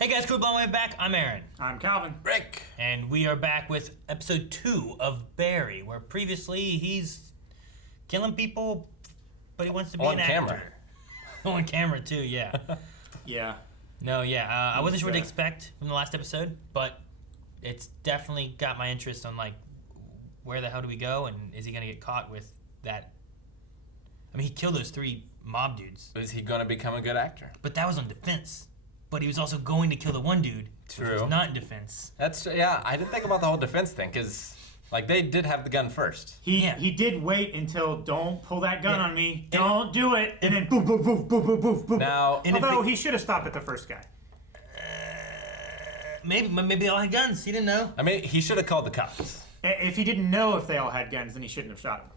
Hey guys, cool blowing way back. I'm Aaron. I'm Calvin. Rick. And we are back with episode 2 of Barry, where previously he's killing people, but he wants to be On an camera. actor. On camera too, yeah. Yeah. No, yeah. I wasn't sure what to expect from the last episode, but it's definitely got my interest on like, where the hell do we go, and is he gonna get caught with that? I mean, he killed those 3 mob dudes. Is he gonna become a good actor? But that was on defense. But he was also going to kill the one dude, which was True. not in defense. That's yeah. I didn't think about the whole defense thing because like they did have the gun first. He did wait until don't pull that gun on me, don't do it, and then boom, boom, boom, boom, boom, boom, boom. Now, Although he should have stopped at the first guy. Maybe they all had guns. He didn't know. I mean, he should have called the cops. If he didn't know if they all had guns, then he shouldn't have shot him.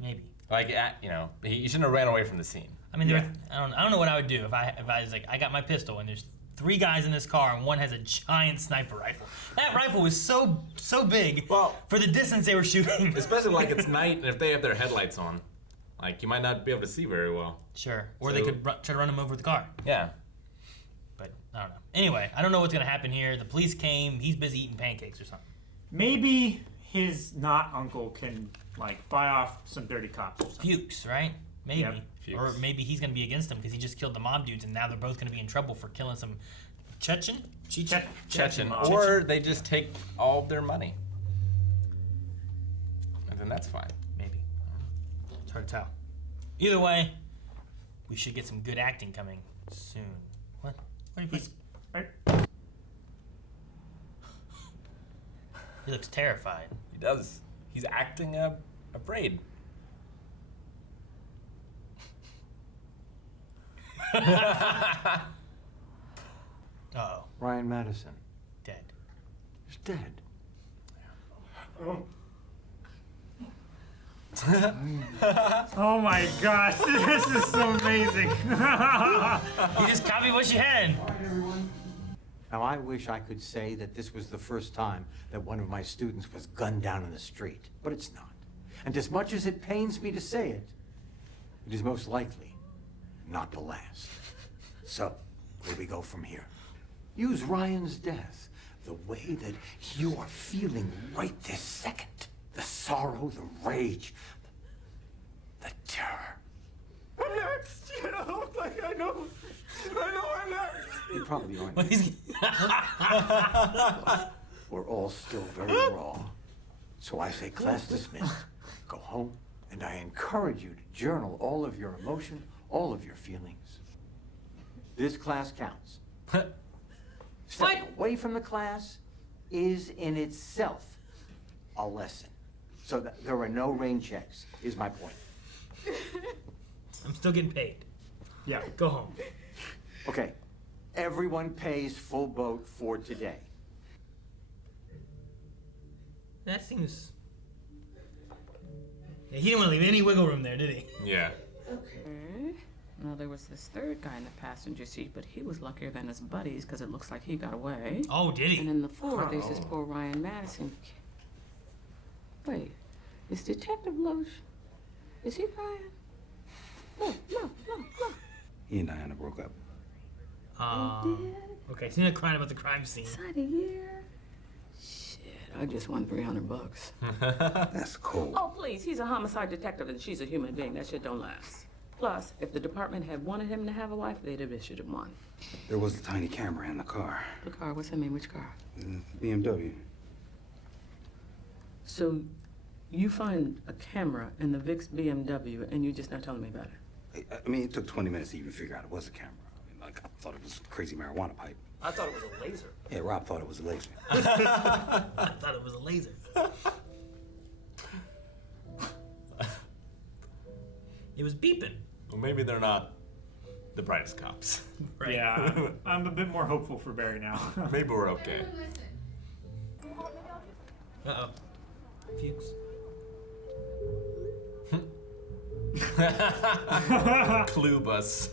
Maybe. Like you know, he shouldn't have ran away from the scene. I mean, I don't know what I would do if I was like, I got my pistol and there's 3 guys in this car and one has a giant sniper rifle. That rifle was so big for the distance they were shooting. Especially like it's night and if they have their headlights on, like you might not be able to see very well. Sure. Or they could try to run him over with the car. Yeah. But I don't know. Anyway, I don't know what's gonna happen here. The police came. He's busy eating pancakes or something. Maybe his not uncle can like buy off some dirty cops or something. Fuchs, right? Maybe. Yep. Fuchs. Or maybe he's gonna be against him because he just killed the mob dudes and now they're both gonna be in trouble for killing some Chechen? Chechen. mob. Or they just take all of their money. And then that's fine. Maybe. It's hard to tell. Either way, we should get some good acting coming soon. What? What are you He's playing? right. He looks terrified. He does. He's acting afraid. Uh-oh. Ryan Madison. Dead. He's dead. Oh my gosh, this is so amazing. You just copied what she had. Now, I wish I could say that this was the first time that one of my students was gunned down in the street, but it's not. And as much as it pains me to say it, it is most likely not the last. So, where we go from here? Use Ryan's death the way that you are feeling right this second. The sorrow, the rage, the terror. I'm next, you know, like I know I'm next. You probably aren't. Well, he's- We're all still very raw. So I say class dismissed. Go home, and I encourage you to journal all of your emotion, all of your feelings. This class counts. Stepping away from the class is in itself a lesson. So that there are no rain checks, is my point. I'm still getting paid. Yeah, go home. Okay, everyone pays full boat for today. That seems... Yeah, he didn't want to leave any wiggle room there, did he? Yeah. Okay. Well, there was this third guy in the passenger seat, but he was luckier than his buddies because it looks like he got away. Oh, did And he? in the floor, there's this poor Ryan Madison. Wait, is Detective Loesch? Is he crying? Look. He and Diana broke up. Okay, so you're not crying about the crime scene. Inside a year? Shit, I just won $300. That's cold. Oh, please, he's a homicide detective and she's a human being. That shit don't last. Plus, if the department had wanted him to have a wife, they'd have issued him one. There was a tiny camera in the car. The car, what's that mean? Which car? BMW. So, you find a camera in the Vic's BMW and you're just not telling me about it? I mean, it took 20 minutes to even figure out it was a camera. I mean, like, I thought it was a crazy marijuana pipe. I thought it was a laser. Yeah, Rob thought it was a laser. I thought it was a laser. It was beeping. Well, maybe they're not the brightest cops. Right. Yeah, I'm a bit more hopeful for Barry now. Maybe we're okay. Uh-oh. Fuchs. Clue bus.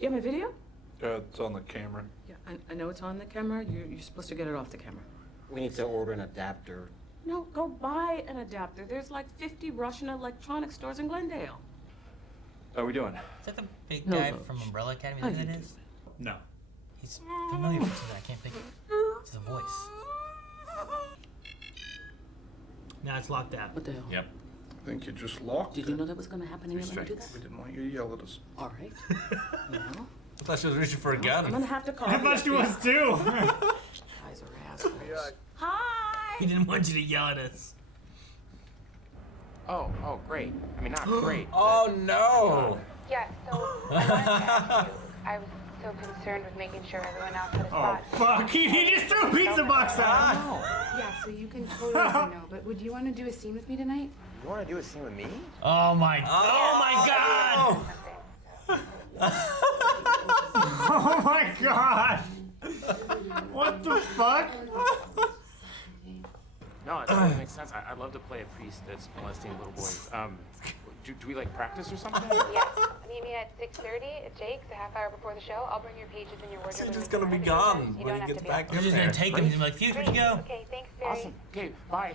You have my video? It's on the camera. Yeah, I know it's on the camera. You're supposed to get it off the camera. We need to order an adapter. No, go buy an adapter. There's like 50 Russian electronics stores in Glendale. How are we doing? Is that the big No, guy Loesch. from Umbrella Academy? How Is that you it is? No. He's familiar with something. I can't think. It's the voice. Now it's locked out. What the hell? Yep. I think you just locked Did it. you know that was gonna happen and you let me do that? We didn't want you to yell at us. All right. Well, I thought she was reaching for a I'm gun. gonna have to call I the thought she FBI. was too. Guys are assholes. Hi! He didn't want you to yell at us. Oh, great. I mean, not great. Oh no! Yeah, so I wanted to ask you, I was so concerned with making sure everyone else had a Oh spot. fuck! He just threw a pizza box out. Yeah, so you can totally say no, but would you want to do a scene with me tonight? You want to do a scene with me? Oh my god! Oh my god! What the fuck? No, it totally makes sense. I'd love to play a priest that's molesting little boys. Do we like practice or something? Yes. Meet me at 6:30 at Jake's, a half hour before the show. I'll bring your pages and your wardrobe. She's and just gonna be everything. gone You when don't he have gets to be back on. You're just gonna there. take him and be like, Fuse, where'd you go? Okay, thanks, Barry. Awesome. Okay, bye.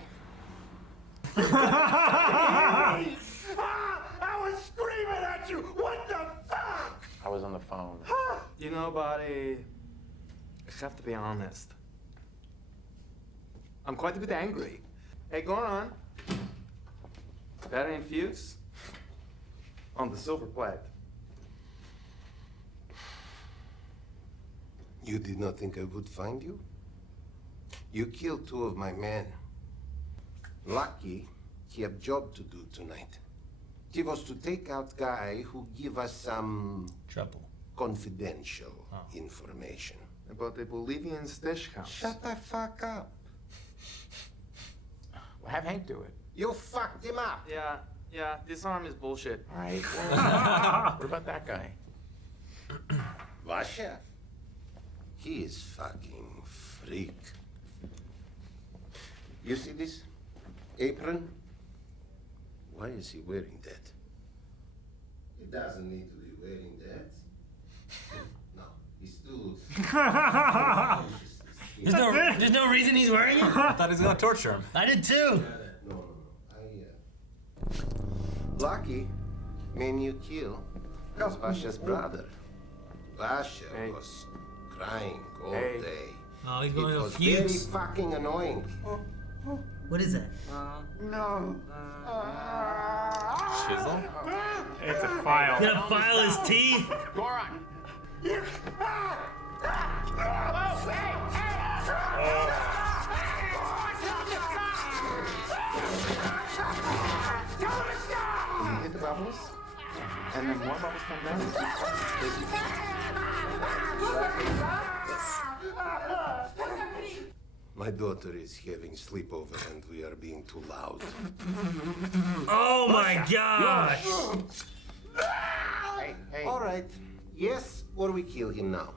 I was screaming at you! What the fuck? I was on the phone. You know, buddy, I have to be honest. I'm quite a bit angry. Hey, go on. Better infuse on the silver plate. You did not think I would find you? You killed 2 of my men. Lucky he have job to do tonight. He was to take out guy who give us some Trouble. confidential information. About the Bolivian stash house. Shut the fuck up. Well, have Hank do it. You fucked him up. Yeah, this arm is bullshit. All right. Well, what about that guy? Vasha? He is fucking freak. You see this apron? Why is he wearing that? He doesn't need to be wearing that. No, he's too. There's no reason he's wearing it? I thought he was gonna torture him. I did too. No. Lucky man you kill was Vasha's brother. Vasha Hey. was crying all Hey. day. Oh, he's It going to was very Fuse. fucking annoying. What is that? No. Chisel? It's a file. He's gonna file his teeth? Goron! When you hit the bubbles, and then more bubbles come down. My daughter is having sleepover and we are being too loud. Oh my gosh! Hey, All right. Yes, or we kill him now.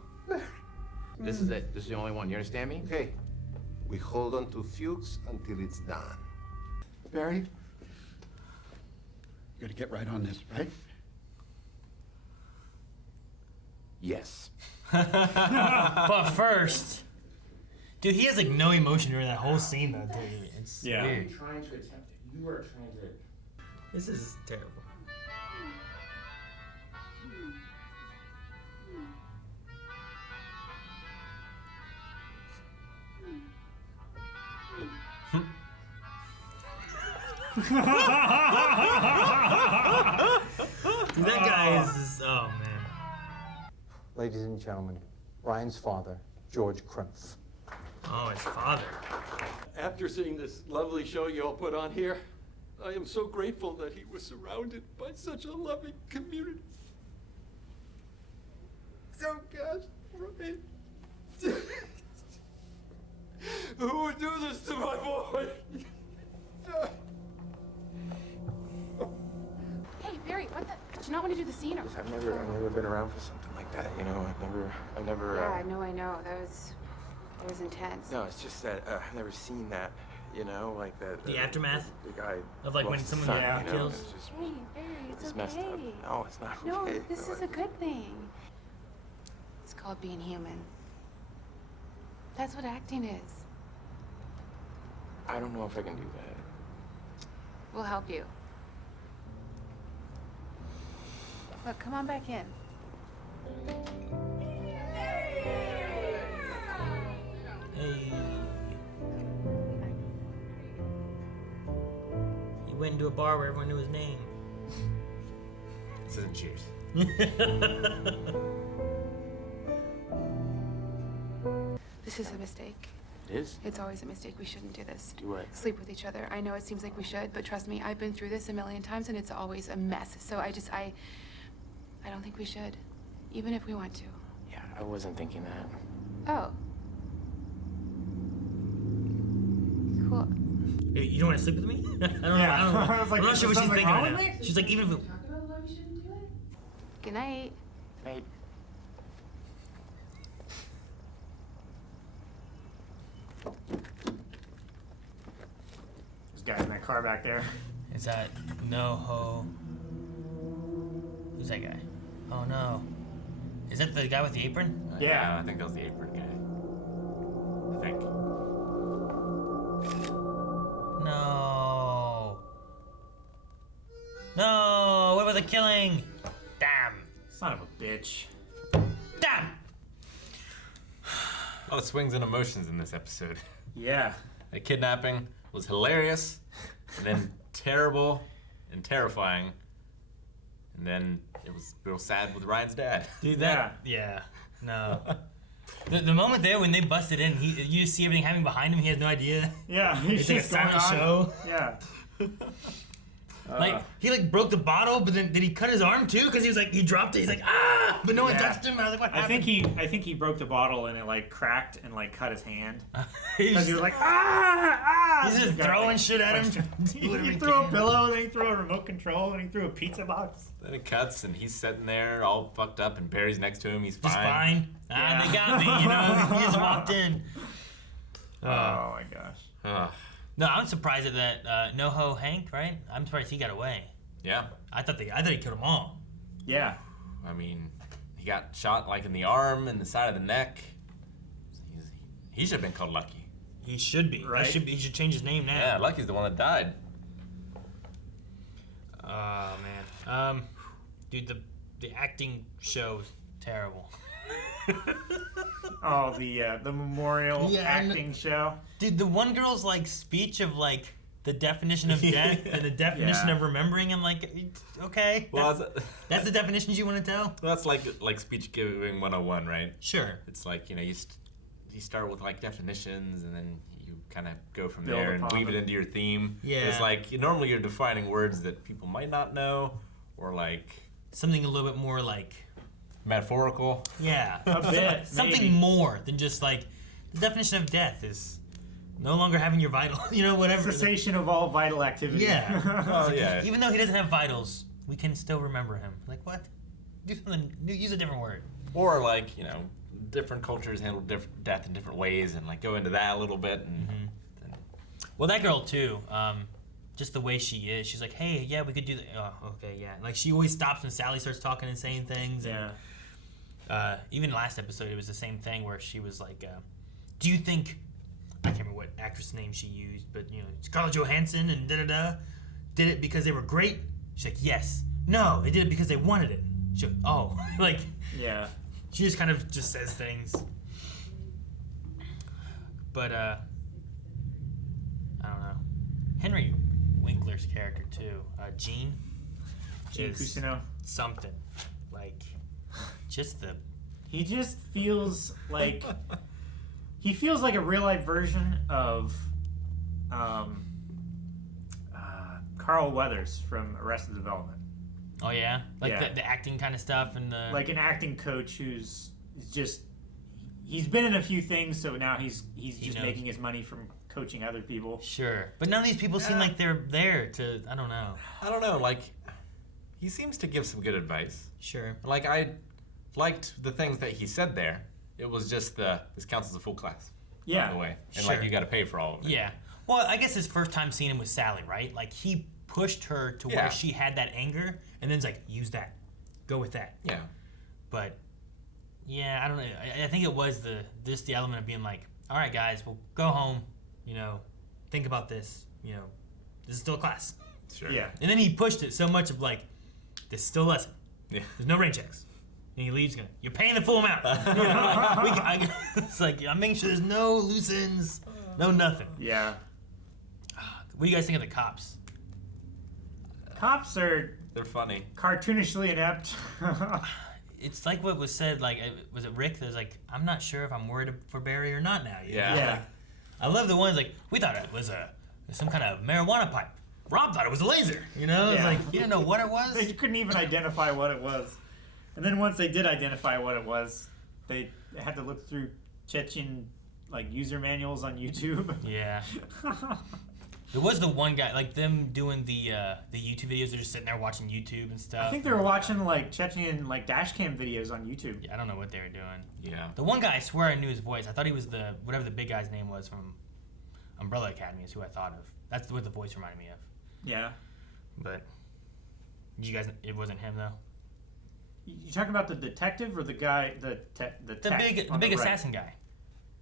this is it. This is the only one. You understand me? Okay. We hold on to Fuchs until it's done. Barry, you gotta get right on this, right? Yes. But first, dude, he has like no emotion during that whole scene though, dude. It's Yeah. weird. Trying to attempt it. You are trying to. This is terrible. Dude, that guy is oh man. Ladies and gentlemen, Ryan's father, George Krimpf. Oh, his father. After seeing this lovely show you all put on here, I am so grateful that he was surrounded by such a loving community. So gosh, Ryan. Who would do this to my boy? Hey, Barry, what the? Did you not want to do the scene? Or... I've never been around for something like that. You know, I've never. Yeah, I know. That was intense. No, it's just that I've never seen that. You know, like that. The aftermath The guy. of like when lost his someone son, Yeah. you know, kills. It's just Hey, Barry, it's it's okay. messed up. No, it's not No, okay. this is a good thing. It's called being human. That's what acting is. I don't know if I can do that. We'll help you. Look, come on back in. went into a bar where everyone knew his name. This isn't Cheers. This is a mistake. It is? It's always a mistake. We shouldn't do this. Do what? Sleep with each other. I know it seems like we should, but trust me, I've been through this a million times and it's always a mess. So I don't think we should, even if we want to. Yeah, I wasn't thinking that. Oh. Cool. Hey, you don't want to sleep with me? I don't know. Yeah. I don't know. I was like, I'm not is sure what she's something thinking wrong right with now. me? She's like, even if we... Good night. Right. This guy's in that car back there. Is that No-Ho? Who's that guy? Oh no. Is that the guy with the apron? Yeah. I think that was the apron guy. I think. No. No. What about the killing? Damn. Son of a bitch. Damn. A lot of swings and emotions in this episode. Yeah. The kidnapping was hilarious, and then terrible and terrifying, and then it was real sad with Ryan's dad. Dude, that. Yeah. No. The moment there when they busted in, you just see everything happening behind him. He has no idea. Yeah. He's It's like a just going silent on. show. Yeah. Like he broke the bottle, but then did he cut his arm too? Because he dropped it. He's like ah, but no one Yeah. touched him. I was like, what I happened? think he broke the bottle and it like cracked and like cut his hand. He's Because he was like ah. He's just throwing shit at him. He threw a pillow, then he threw a remote control, then he threw a pizza box. Then it cuts, and he's sitting there all fucked up, and Barry's next to him. He's fine. Just fine. Yeah. They got me. You know, he just walked in. Oh my gosh. No, I'm surprised at that. No-Ho Hank, right? I'm surprised he got away. Yeah. I thought he killed them all. Yeah. I mean, he got shot like in the arm and the side of the neck. He should have been called Lucky. He should be. Right. He should change his name now. Yeah, Lucky's the one that died. Oh man. Dude, the acting show is terrible. Oh, the memorial acting show. Dude, the one girl's like speech of like the definition of death and the definition Yeah. of remembering. I'm like, okay, Well, that's the definitions you want to tell. that's like speech giving 101, right? Sure. It's like, you know, you start with like definitions, and then you kind of go from Build there and upon weave it them. into your theme. Yeah. It's like normally you're defining words that people might not know, or like Something a little bit more like, metaphorical. yeah, A bit, something maybe. more than just like the definition of death is no longer having your vital, whatever. Cessation of all vital activity. Yeah. Oh yeah. Even though he doesn't have vitals, we can still remember him. Like what? Do something. Use a different word. Or like, different cultures handle death in different ways, and like go into that a little bit. And then, Well, that girl too. Just the way she is. She's like, hey, yeah, we could do that. Oh, okay, yeah. Like she always stops when Sally starts talking and saying things. Yeah. And, even last episode, it was the same thing where she was like, do you think, I can't remember what actress name she used, but Scarlett Johansson and da-da-da did it because they were great? She's like, yes. No, they did it because they wanted it. She's like, oh. Like, Yeah. she just kind of just says things. But, I don't know. Henry Winkler's character, too, Gene is Cousineau. something. Like, just the... He just feels like he feels like a real life version of Carl Weathers from Arrested Development. Oh, yeah? Like Yeah. the acting kind of stuff and the... Like an acting coach who's just he's been in a few things, so now he's just knows. making his money from coaching other people. Sure. But none of these people seem like they're there to... I don't know. I don't know, like, he seems to give some good advice. Sure. Like, I liked the things that he said there. It was just this counts as a full class. Yeah. By the way. And Sure. like, you got to pay for all of it. Yeah. Well, I guess his first time seeing him with Sally, right? Like, he pushed her to Yeah. where she had that anger, and then's like, use that. Go with that. Yeah. But, yeah, I don't know. I think it was the element of being like, all right, guys, we'll go home. Think about this. This is still a class. Sure. Yeah. And then he pushed it so much of like, this is still a lesson. Yeah. There's no rain checks. And he leaves going, you're paying the full amount. It's like, I'm making sure there's no loose ends, no nothing. Yeah. What do you guys think of the cops? cops are They're funny. cartoonishly inept. It's like what was said. Like, was it Rick? That was like, I'm not sure if I'm worried for Barry or not now. You know? Yeah. Yeah. I love the ones like we thought it was some kind of marijuana pipe. Rob thought it was a laser. You know, it's Yeah. like you didn't know what it was. They couldn't even identify what it was. And then once they did identify what it was, they had to look through Chechen like user manuals on YouTube. Yeah. There was the one guy, like them doing the YouTube videos. They're just sitting there watching YouTube and stuff. I think they were watching like Chechen like dash cam videos on YouTube. Yeah, I don't know what they were doing. Yeah. The one guy, I swear I knew his voice. I thought he was the whatever the big guy's name was from Umbrella Academy is who I thought of. That's what the voice reminded me of. Yeah. But did you guys? It wasn't him though. You talking about the detective or the guy the tech The big right? assassin guy.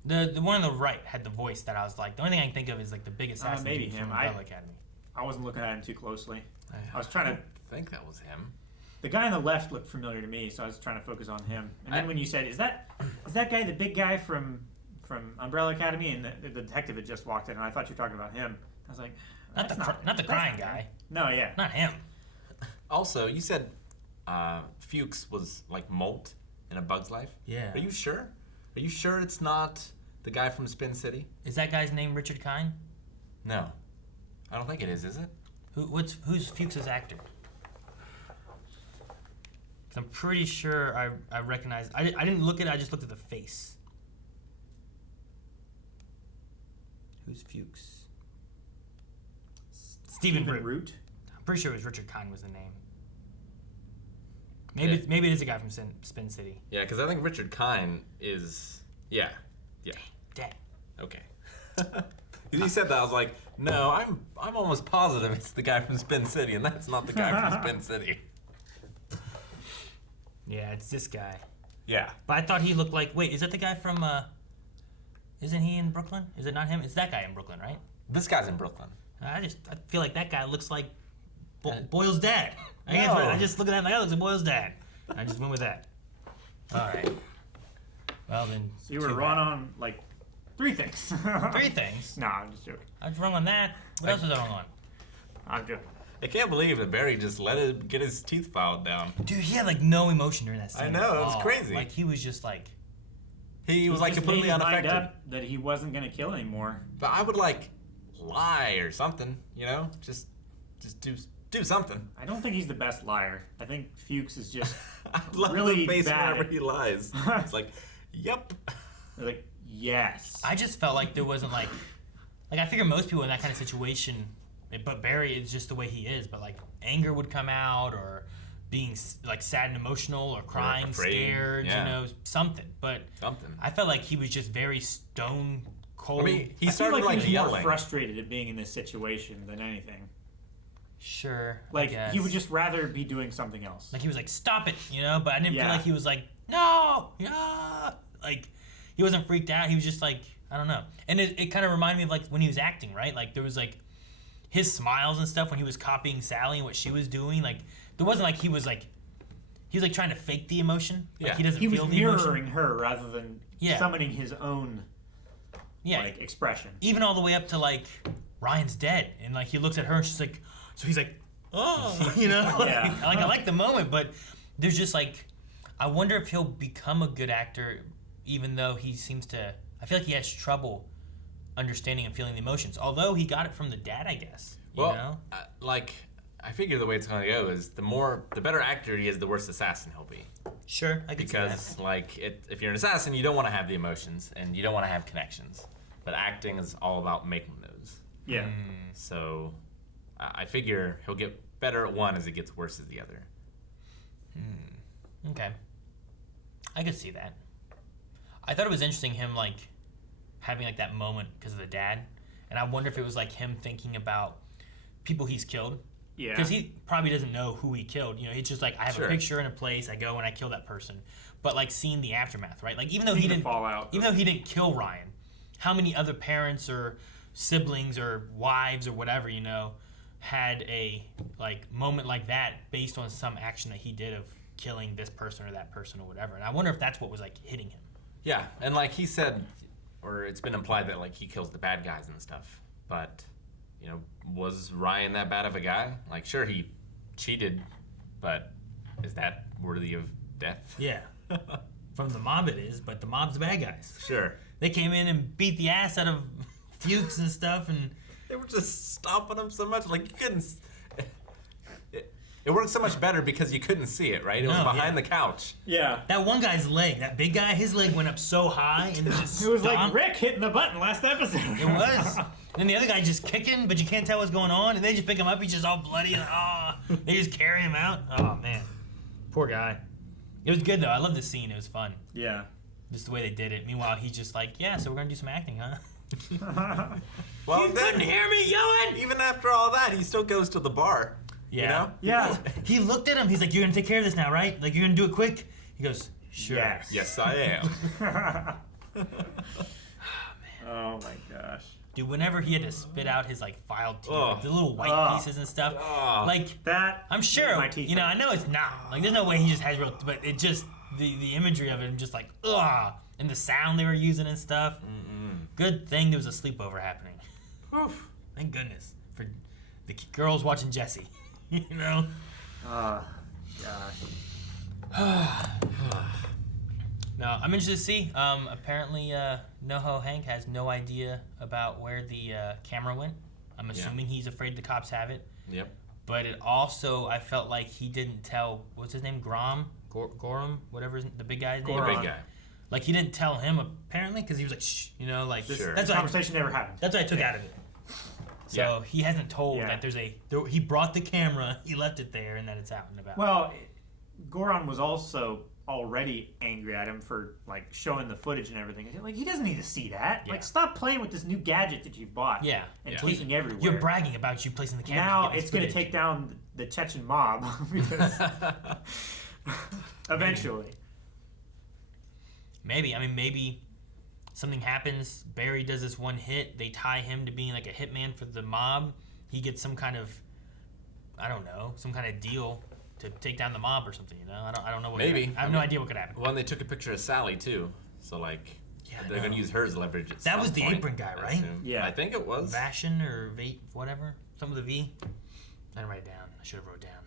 The one on the right had the voice that I was like. The only thing I can think of is like the big assassin maybe dude him. from Umbrella Academy. I wasn't looking at him too closely. I was trying to. I think that was him. The guy on the left looked familiar to me, so I was trying to focus on him. And then when you said, "Is that guy the big guy from Umbrella Academy?" and the detective had just walked in, and I thought you were talking about him. I was like, Not the crying guy. No, yeah, Not him. Also, you said Fuchs was like Molt in A Bug's Life. Yeah. Are you sure? Are you sure it's not the guy from Spin City? Is that guy's name Richard Kind? No. I don't think it is it? Who's Fuchs's actor? 'Cause I'm pretty sure I recognize. I didn't look at it. I just looked at the face. Who's Fuchs? Stephen Root. I'm pretty sure it was Richard Kind was the name. Maybe it is a guy from Spin City. Yeah, because I think Richard Kind is. Yeah. Dang. Okay. He said that, I was like, no, I'm almost positive it's the guy from Spin City, and that's not the guy from Spin City. Yeah, it's this guy. Yeah. But I thought he looked like. Wait, is that the guy from? Isn't he in Brooklyn? Is it not him? It's that guy in Brooklyn, right? This guy's in Brooklyn. I feel like that guy looks like Boyle's dad. No. I just look at that like that looks like Boyle's dad. I just went with that. All right. Well then. So you were too wrong bad. on like 3 things. 3 things. No, I'm just joking. I was wrong on that. What else was I wrong on? I'm joking. I can't believe that Barry just let him get his teeth filed down. Dude, he had like no emotion during that scene. I know, it was at all. crazy. Like he was just like. He was like just completely made his mind unaffected. up that he wasn't gonna kill anymore. But I would like lie or something, you know? Just do something. I don't think he's the best liar. I think Fuchs is just I love really the face bad. whenever he lies. It's like, yep. Like, yes. I just felt like there wasn't like I figure most people in that kind of situation, but Barry is just the way he is. But like anger would come out or being like sad and emotional or crying, afraid, scared, yeah. you know, something. But Something. I felt like he was just very stone cold. I mean, he I feel started like like he was more yelling. frustrated at being in this situation than anything. Sure. I Like guess. he would just rather be doing something else. like he was like stop it, you know. But I didn't feel Yeah. like he was like no, yeah. Like he wasn't freaked out. He was just like I don't know. And it kind of reminded me of like when he was acting, right? Like there was like his smiles and stuff when he was copying Sally and what she was doing. Like there wasn't like he was like trying to fake the emotion. Like Yeah. he doesn't He was feel the mirroring emotion. her rather than Yeah. summoning his own Yeah. like expression. Even all the way up to like Ryan's dead and like he looks at her and she's like so he's like oh you know Yeah. like I like the moment but there's just like I wonder if he'll become a good actor even though he seems to I feel like he has trouble understanding and feeling the emotions although he got it from the dad I guess you Well, know like, I figure the way it's going to go is the better actor he is, the worse assassin he'll be. sure I can see Because, like, if you're an assassin, you don't want to have the emotions and you don't want to have connections. But acting is all about making those. Yeah. So, I figure he'll get better at one as it gets worse at the other. okay I could see that I thought it was interesting him like having like that moment because of the dad and I wonder if it was like him thinking about people he's killed. Yeah. Because he probably doesn't know who he killed. You know, he's just like, I have Sure. a picture in a place, I go and I kill that person. But like seeing the aftermath, right? Like even though Seeing he the didn't fallout. even though he didn't kill Ryan, how many other parents or siblings or wives or whatever, you know, had a like moment like that based on some action that he did of killing this person or that person or whatever. And I wonder if that's what was like hitting him. Yeah, and like he said, or it's been implied that like he kills the bad guys and stuff. But, you know, was Ryan that bad of a guy? Like, sure, he cheated, but is that worthy of death? Yeah. From the mob it is, but the mob's the bad guys. Sure. They came in and beat the ass out of Fuchs and stuff, and They were just stomping him so much, like you couldn't. It worked so much better because you couldn't see it, right? It was No, behind yeah. the couch. Yeah. that one guy's leg, that big guy, his leg went up so high and it just It was like stomped. Rick hitting the button last episode. It was. And the other guy just kicking, but you can't tell what's going on. And they just pick him up. He's just all bloody and they just carry him out. Oh man, poor guy. It was good though. I love the scene. It was fun. Yeah. Just the way they did it. Meanwhile, he's just like, yeah. So we're gonna do some acting, huh? Well, You couldn't hear me yelling. Even after all that, he still goes to the bar. Yeah. You know? Yeah. He looked at him. He's like, "You're gonna take care of this now, right? Like you're gonna do it quick." He goes, "Sure." Yes. Yes, I am. Oh my gosh. Dude, whenever he had to spit out his like filed teeth, Ugh. like, the little white Ugh. pieces and stuff, Ugh. like That. I'm made sure, my teeth you know, hurt. I know it's not. Like, there's no way he just has real, but it just, the imagery of it, I'm just like, ugh, and the sound they were using and stuff. Good thing there was a sleepover happening. Oof. Thank goodness for the girls watching Jesse. You know. Oh gosh. No, I'm interested to see. Apparently, NoHo Hank has no idea about where the camera went. I'm assuming he's afraid the cops have it. Yep. But it also, I felt like he didn't tell, what's his name, Gorham, whatever the big guy's name. The Goron. big guy. Like he didn't tell him apparently because he was like, shh, you know, like Sure. that's The what conversation never happened. that's what I took out of it. So Yeah. he hasn't told Yeah. that he brought the camera, he left it there, and that it's out and about. Well, Goron was also already angry at him for like showing the footage and everything. Like he doesn't need to see that. Yeah. Like stop playing with this new gadget that you bought. Yeah. And Yeah. taking everywhere. You're bragging about you placing the camera. Now and getting it's going to footage. take down the Chechen mob because eventually. Maybe. I mean, maybe something happens. Barry does this one hit. They tie him to being like a hitman for the mob. He gets some kind of, I don't know, some kind of deal to take down the mob or something. You know, I don't know what. Maybe. I have no idea what could happen. Well, and they took a picture of Sally too, so like Yeah, I they're know. gonna use her as leverage. At That some was the point, apron guy, I right? assume. Yeah. I think it was. Vashin or whatever, something with a V. I didn't write it down. I should have wrote it down.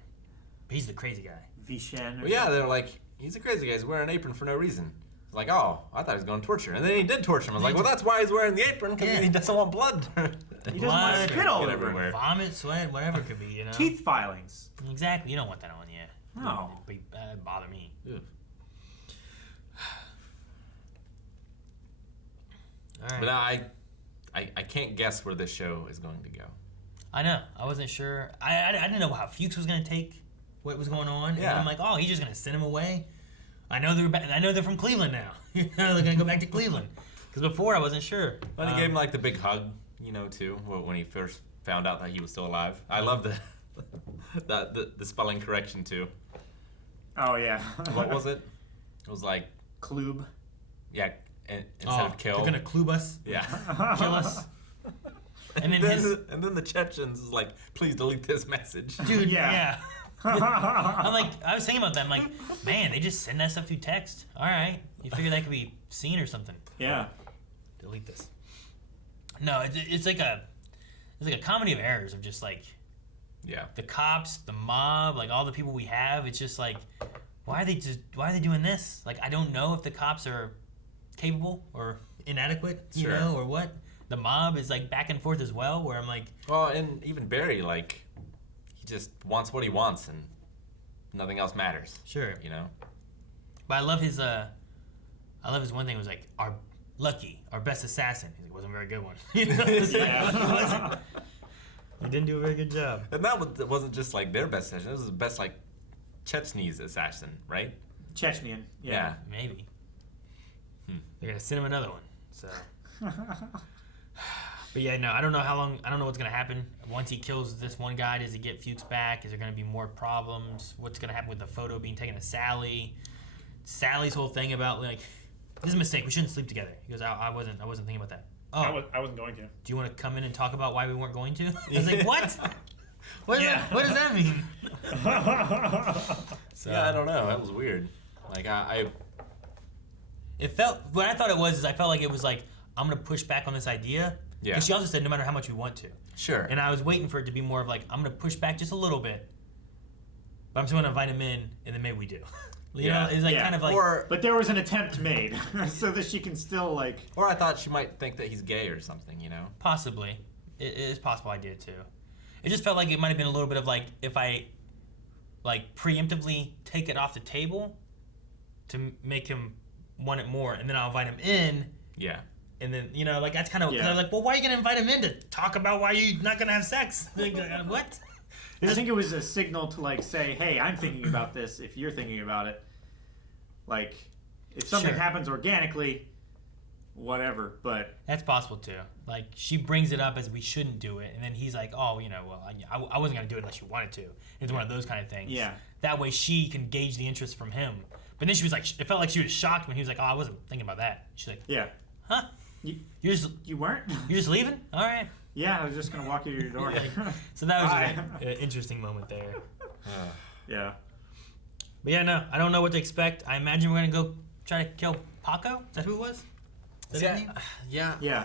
But he's the crazy guy. Vishen. Well, yeah, they're like, he's a crazy guy. He's wearing an apron for no reason. It's like, oh, I thought he was going to torture, and then he did torture him. I was like, well, that's why he's wearing the apron because Yeah. he doesn't want blood. He doesn't want Blood, spit all get over everywhere. him. Vomit, sweat, whatever it could be. You know. Teeth filings. Exactly. You don't want that on you. No. It'd bother me. Ugh. All right. But I can't guess where this show is going to go. I know. I wasn't sure. I didn't know how Fuchs was gonna take what was going on. And Yeah. I'm like, oh, he's just gonna send him away. I know they're from Cleveland now. You know, they're gonna go back to Cleveland. Because before I wasn't sure. But he gave him like the big hug, you know, too, when he first found out that he was still alive. I love the spelling correction too. Oh yeah. What was it? It was like, Klub. yeah, instead of kill. They're gonna club us, Yeah. kill us. And then And then the Chechens is like, please delete this message. dude, Yeah. I'm like, I was thinking about that. I'm like, man, they just send that stuff through text. All right, you figure that could be seen or something. Yeah. Delete this. No, it's like a comedy of errors of just like Yeah. the cops, the mob, like all the people we have. It's just like, why are they doing this? Like, I don't know if the cops are capable or inadequate, you Sure. know, or what. The mob is like back and forth as well, where I'm like, Well, and even Barry, like, he just wants what he wants and nothing else matters. sure. You know? But I love his one thing was like, our best assassin. He wasn't a very good one. You know? Yeah. He wasn't. He didn't do a very good job. And that wasn't just like their best assassin, it was the best, like, Chechenese assassin, right? Chechenian. Yeah. Maybe. They're gonna send him another one. So. But yeah, no, I don't know how long. I don't know what's gonna happen once he kills this one guy. Does he get Fuchs back? Is there gonna be more problems? What's gonna happen with the photo being taken to Sally? Sally's whole thing about like, this is a mistake. We shouldn't sleep together. He goes, I wasn't thinking about that. Oh, I wasn't going to. do you want to come in and talk about why we weren't going to? I was like, what? What does that mean? So, Yeah, I don't know. That was weird. Like, It felt, what I thought it was is I felt like it was like, I'm going to push back on this idea. Yeah. Because she also said no matter how much we want to. sure. And I was waiting for it to be more of like, I'm going to push back just a little bit. But I'm just going to invite him in, and then maybe we do. You know, it's like kind of like. But there was an attempt made, so that she can still like. Or I thought she might think that he's gay or something, you know? Possibly. It is possible I did too. It just felt like it might have been a little bit of like if I like preemptively take it off the table to make him want it more, and then I'll invite him in. Yeah. And then, you know, like that's kind of like, well, why are you gonna invite him in to talk about why you're not gonna have sex? Like, what? I think it was a signal to like say, hey, I'm thinking about this. If you're thinking about it, like if something happens organically, whatever. But that's possible too. Like she brings it up as we shouldn't do it, and then he's like, oh, you know, well, I wasn't gonna do it unless you wanted to. It's one of those kind of things. Yeah. That way she can gauge the interest from him. But then she was like, it felt like she was shocked when he was like, oh, I wasn't thinking about that. She's like, yeah, huh? You weren't? You're just leaving? All right. Yeah, I was just gonna walk you to your door. So that was just like, an interesting moment there. Yeah. But yeah, no, I don't know what to expect. I imagine we're gonna go try to kill Paco. Is that who it was? Is that his name? Yeah. Yeah.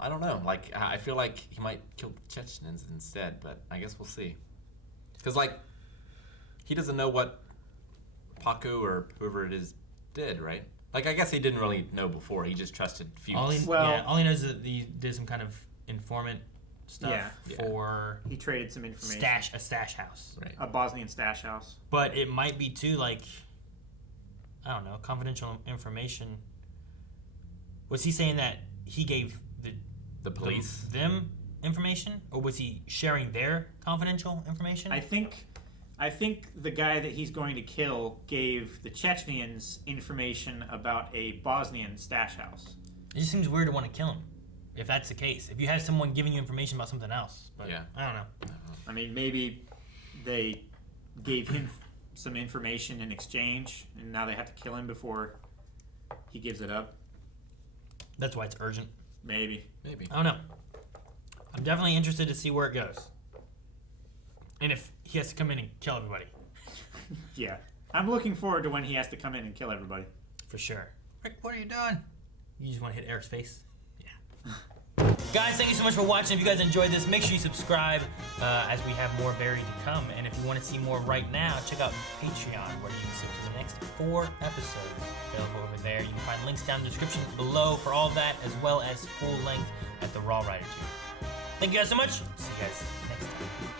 I don't know. Like, I feel like he might kill Chechens instead, but I guess we'll see. Because, like, he doesn't know what Paco or whoever it is did, right? Like, I guess he didn't really know before. He just trusted Fuchs. All he knows is that he did some kind of informant stuff for he traded some information. A stash house. Right. A Bosnian stash house. But it might be too like, I don't know, confidential information. Was he saying that he gave the police them information, or was he sharing their confidential information? I think the guy that he's going to kill gave the Chechens information about a Bosnian stash house. It just seems weird to want to kill him, if that's the case. If you have someone giving you information about something else. But I don't know. I mean, maybe they gave him some information in exchange, and now they have to kill him before he gives it up. That's why it's urgent. Maybe. I don't know. I'm definitely interested to see where it goes. And if he has to come in and kill everybody. Yeah. I'm looking forward to when he has to come in and kill everybody. For sure. Rick, what are you doing? You just want to hit Eric's face? Yeah. Guys, thank you so much for watching. If you guys enjoyed this, make sure you subscribe as we have more buried to come. And if you want to see more right now, check out Patreon, where you can see the next 4 episodes available over there. You can find links down in the description below for all of that, as well as full length at the Raw Rider Tube. Thank you guys so much. See you guys next time.